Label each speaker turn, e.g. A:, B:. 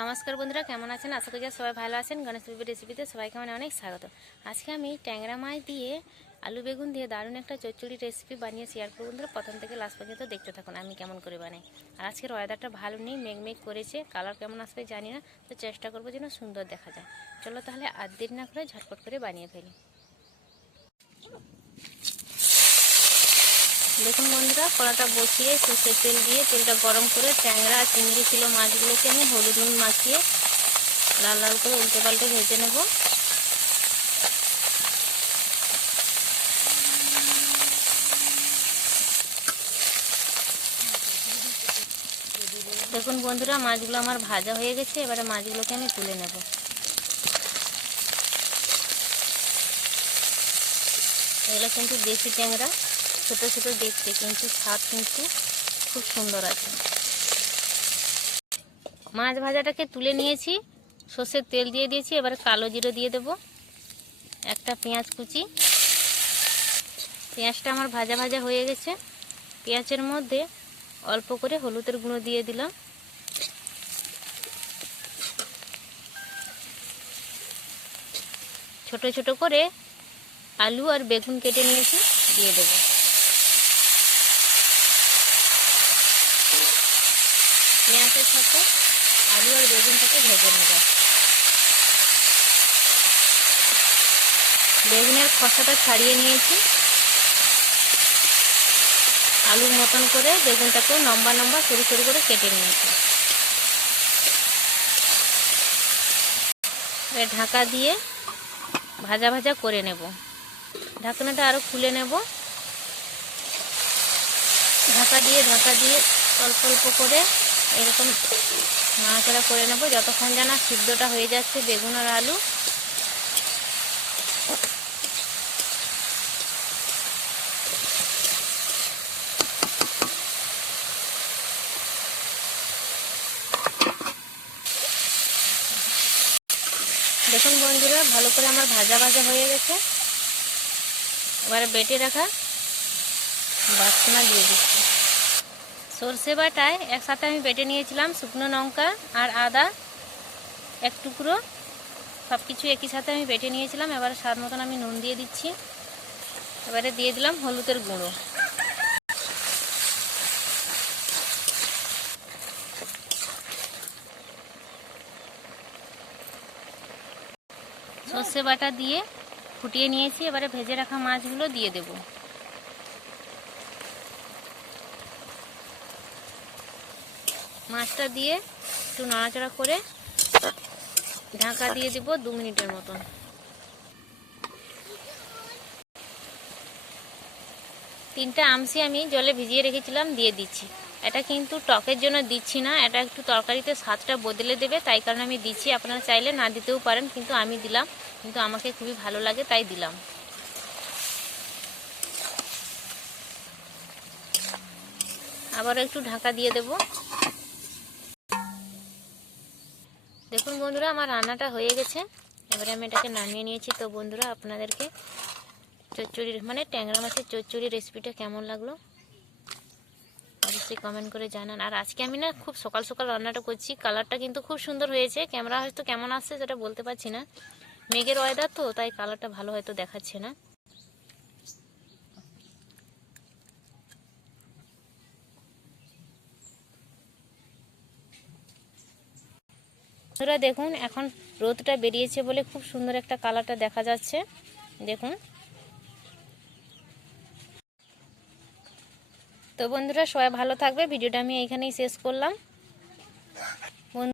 A: নমস্কার বন্ধুরা, কেমন আছেন? আশা করি সবাই ভালো আছেন। গণেশ বিবি রেসিপিতে সবাইকে মানে অনেক স্বাগত। আজকে আমি ট্যাংরা মাছ দিয়ে আলু বেগুন দিয়ে দারুণ একটা চচ্চড়ি রেসিপি বানিয়ে শেয়ার করব বন্ধুরা। প্রথম থেকে লাস্ট পর্যন্ত দেখতে থাকুন আমি কেমন করে বানাই। আর আজকের ওয়েদারটা ভালো নেই, মেঘ মেঘ করেছে কালার কেমন আসবে জানি না। তো চেষ্টা করব যেন সুন্দর দেখা যায়। চলো তাহলে আর দেরি না করে ঝটপট করে বানিয়ে ফেলি। দেখুন বন্ধুরা, কড়াটা বসিয়ে সর্ষের তেল দিয়ে তেলটা গরম করে ট্যাংরা চিংড়ি ছিল মাছগুলোকে আমি হলুদ নুন মাখিয়ে লাল লাল করে উল্টে পাল্টে ভেজে নেব। দেখুন বন্ধুরা, মাছগুলো আমার ভাজা হয়ে গেছে, এবারে মাছগুলোকে আমি তুলে নেব। এগুলো কিন্তু দেশি ট্যাংরা। ছোটো ছোটো দেখতে, কিন্তু স্বাদ কিন্তু খুব সুন্দর আছে। মাছ ভাজাটাকে তুলে নিয়েছি, সর্ষের তেল দিয়ে দিয়েছি, এবার কালো জিরে দিয়ে দেব, একটা পেঁয়াজ কুচি। পেঁয়াজটা আমার ভাজা ভাজা হয়ে গেছে। পেঁয়াজের মধ্যে অল্প করে হলুদের গুঁড়ো দিয়ে দিলাম। ছোট ছোট করে আলু আর বেগুন কেটে নিয়েছি, দিয়ে দেবো। পেঁয়াজের সাথে আলু আর বেগুনটাকে ভেজে নেব। বেগুনের খসাটা ছাড়িয়ে নিয়েছি। আলুর মতন করে বেগুনটাকেও লম্বা লম্বা সরু সরু করে কেটে নিয়েছি। ঢাকা দিয়ে ভাজা ভাজা করে নেব। ঢাকনাটা আরও খুলে নেব। ঢাকা দিয়ে ঢাকা দিয়ে অল্প অল্প করে এরকম নাড়াচাড়া করে নেব। যতক্ষণ যেন সিদ্ধটা হয়ে যাচ্ছে বেগুন আর আলু। দেখুন বন্ধুরা, ভালো করে আমার ভাজা ভাজা হয়ে গেছে। এবারে বেটে রাখা বাটনা দিয়ে দিচ্ছি। সর্ষে বাটায় একসাথে আমি বেটে নিয়েছিলাম শুকনো লঙ্কা আর আদা, এক টুকরো। সব কিছু একই সাথে আমি বেটে নিয়েছিলাম, এবারে স্বাদ মতন আমি নুন দিয়ে দিচ্ছি। এবারে দিয়ে দিলাম হলুদের গুঁড়ো। সর্ষে বাটা দিয়ে ফুটিয়ে নিয়েছি, এবারে ভেজে রাখা মাছগুলো দিয়ে দেবো। মাছটা দিয়ে একটু নাড়াচাড়া করে ঢাকা দিয়ে দিব দু মিনিটের মতন। তিনটা আমসি আমি জলে ভিজিয়ে রেখেছিলাম, দিয়ে দিচ্ছি। এটা কিন্তু টকের জন্য দিচ্ছি না, এটা একটু তরকারিতে স্বাদটা বদলে দেবে, তাই কারণে আমি দিচ্ছি। আপনারা চাইলে না দিতেও পারেন, কিন্তু আমি দিলাম, কিন্তু আমাকে খুবই ভালো লাগে, তাই দিলাম। আবারও একটু ঢাকা দিয়ে দেবো। দেখুন বন্ধুরা, আমার রান্নাটা হয়ে গেছে। এবারে আমি এটাকে নামিয়ে নিয়েছি। তো বন্ধুরা, আপনাদেরকে চচ্চড়ির মানে ট্যাংরা মাছের চচ্চড়ি রেসিপিটা কেমন লাগল? অবশ্যই কমেন্ট করে জানান। আর আজকে আমি না খুব সকাল সকাল রান্নাটা করছি। কালারটা কিন্তু খুব সুন্দর হয়েছে। ক্যামেরা হয়তো কেমন আসছে সেটা বলতে পারছি না। মেঘের ওয়েদার তো, তাই কালারটা ভালো হয়তো দেখাচ্ছে না। বন্ধুরা দেখুন, এখন রোদটা বেরিয়েছে বলে খুব সুন্দর একটা কালারটা দেখা যাচ্ছে। দেখুন। তো বন্ধুরা সবাই ভালো থাকবে, ভিডিওটা আমি এইখানেই শেষ করলাম।